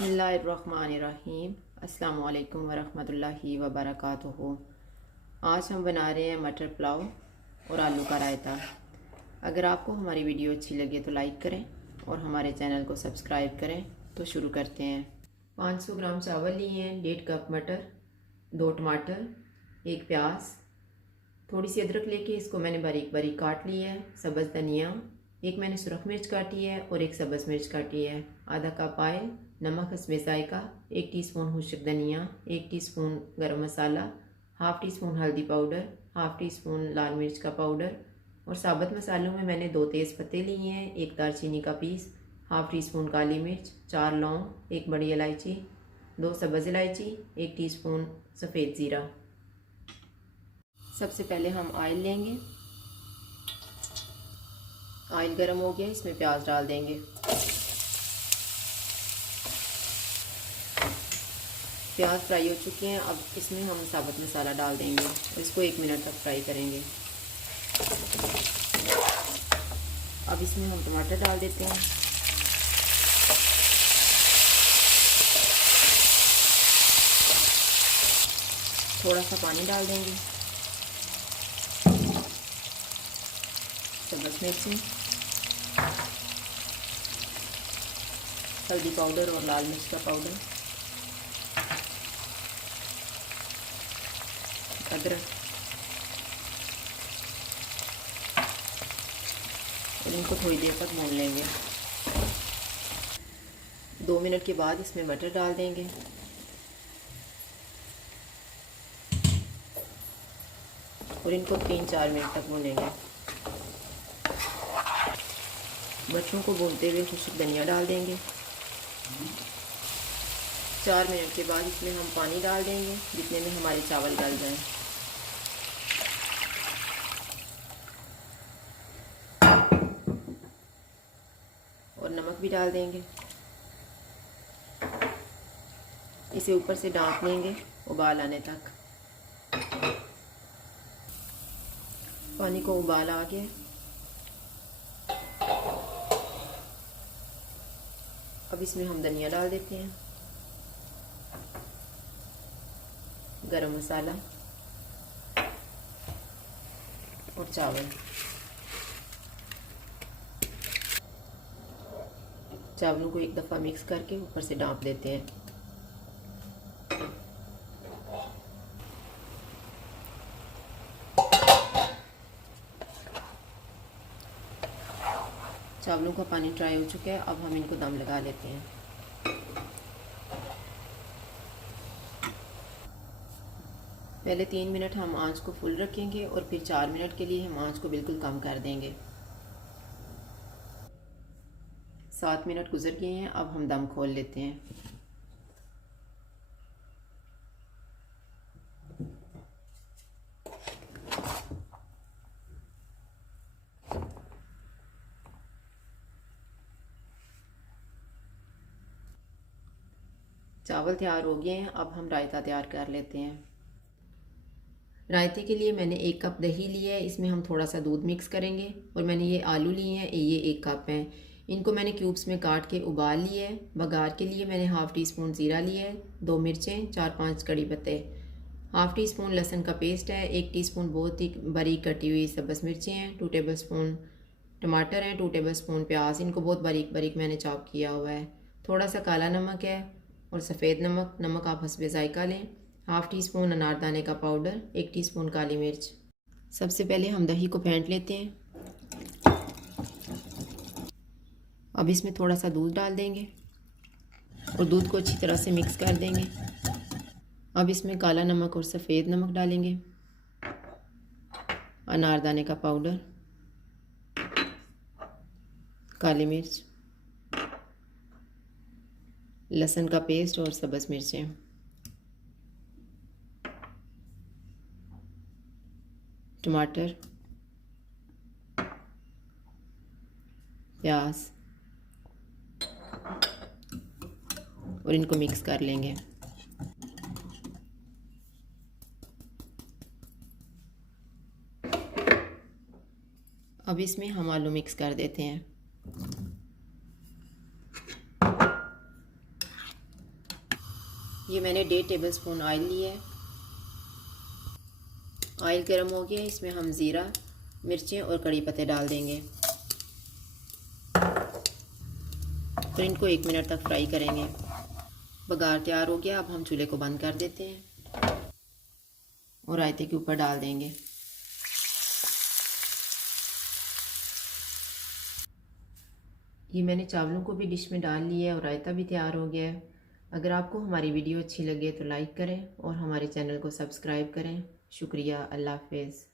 बिस्मिल्लाहिर्रहमानिर्रहीम। अस्सलामु अलैकुम वरहमतुल्लाहि वबरकातुहू। आज हम बना रहे हैं मटर पुलाव और आलू का रायता। अगर आपको हमारी वीडियो अच्छी लगे तो लाइक करें और हमारे चैनल को सब्सक्राइब करें। तो शुरू करते हैं। 500 ग्राम चावल लिए हैं, 1.5 कप मटर, 2 टमाटर, 1 प्याज, थोड़ी सी अदरक लेके इसको मैंने बारीक बारीक काट लिया है, सब्ज़ धनिया, एक मैंने सुरख मिर्च काटी है और एक सब्ज़ मिर्च काटी है, आधा कप ऑयल, नमक हस्बे जायका, 1 टीस्पून खुश्क धनिया, 1 टीस्पून गरम मसाला, हाफ़ टी स्पून हल्दी पाउडर, हाफ़ टी स्पून लाल मिर्च का पाउडर। और साबुत मसालों में मैंने 2 तेज़ पत्ते लिए हैं, 1 दालचीनी का पीस, हाफ़ टी स्पून काली मिर्च, 4 लौंग, 1 बड़ी इलायची, 2 सब्ज़ इलायची, 1 टीस्पून सफ़ेद ज़ीरा। सबसे पहले हम ऑयल लेंगे। ऑयल गर्म हो गया, इसमें प्याज डाल देंगे। प्याज फ्राई हो चुके हैं, अब इसमें हम साबुत मसाला डाल देंगे और इसको 1 मिनट तक फ्राई करेंगे। अब इसमें हम टमाटर डाल देते हैं। थोड़ा सा पानी डाल देंगे। सब्ज़ मिर्ची, हल्दी पाउडर और लाल मिर्च का पाउडर, अदरक, और इनको थोड़ी देर तक भून लेंगे। 2 मिनट के बाद इसमें मटर डाल देंगे और इनको 3-4 मिनट तक भूनेंगे। मटरों को भूनते हुए खुश्क धनिया डाल देंगे। 4 मिनट के बाद इसमें हम पानी डाल देंगे जितने में हमारे चावल गल जाएं। और नमक भी डाल देंगे। इसे ऊपर से ढाँप लेंगे उबाल आने तक। पानी को उबाल आ गया। अब इसमें हम धनिया डाल देते हैं, गरम मसाला और चावल। चावलों को एक दफ़ा मिक्स करके ऊपर से ढाँप देते हैं। चावलों का पानी ड्राई हो चुका है, अब हम इनको दम लगा लेते हैं। पहले 3 मिनट हम आंच को फुल रखेंगे और फिर 4 मिनट के लिए हम आंच को बिल्कुल कम कर देंगे। 7 मिनट गुजर गए हैं, अब हम दम खोल लेते हैं। चावल तैयार हो गए हैं, अब हम रायता तैयार कर लेते हैं। रायते के लिए मैंने 1 कप दही लिया है, इसमें हम थोड़ा सा दूध मिक्स करेंगे। और मैंने ये आलू लिए हैं, ये 1 कप हैं। इनको मैंने क्यूब्स में काट के उबाल लिया है। बघार के लिए मैंने हाफ़ टी स्पून ज़ीरा लिया है, 2 मिर्चें, 4-5 कड़ी पत्ते, हाफ़ टी स्पून लहसुन का पेस्ट है, 1 टीस्पून बहुत ही बारीक कटी हुई सब्ज़ मिर्चें हैं, 2 टेबल स्पून टमाटर हैं, 2 टेबल स्पून प्याज, इनको बहुत बारीक बारीक मैंने चॉप किया हुआ है। थोड़ा सा काला नमक है और सफ़ेद नमक, नमक आप हस्बे जायका लें। हाफ़ टी स्पून अनारदाने का पाउडर, 1 टीस्पून काली मिर्च। सबसे पहले हम दही को फेंट लेते हैं। अब इसमें थोड़ा सा दूध डाल देंगे और दूध को अच्छी तरह से मिक्स कर देंगे। अब इसमें काला नमक और सफ़ेद नमक डालेंगे, अनारदाने का पाउडर, काली मिर्च, लहसुन का पेस्ट और सब्ज़ मिर्चें। टमाटर, प्याज, और इनको मिक्स कर लेंगे। अब इसमें हम आलू मिक्स कर देते हैं। ये मैंने 1.5 टेबलस्पून ऑयल लिया है। ऑयल गर्म हो गया, इसमें हम ज़ीरा, मिर्चें और कड़ी पत्ते डाल देंगे और इनको 1 मिनट तक फ्राई करेंगे। बघार तैयार हो गया। अब हम चूल्हे को बंद कर देते हैं और रायते के ऊपर डाल देंगे। ये मैंने चावलों को भी डिश में डाल लिया है और रायता भी तैयार हो गया है। अगर आपको हमारी वीडियो अच्छी लगे तो लाइक करें और हमारे चैनल को सब्सक्राइब करें। शुक्रिया। अल्लाह हाफ़िज़।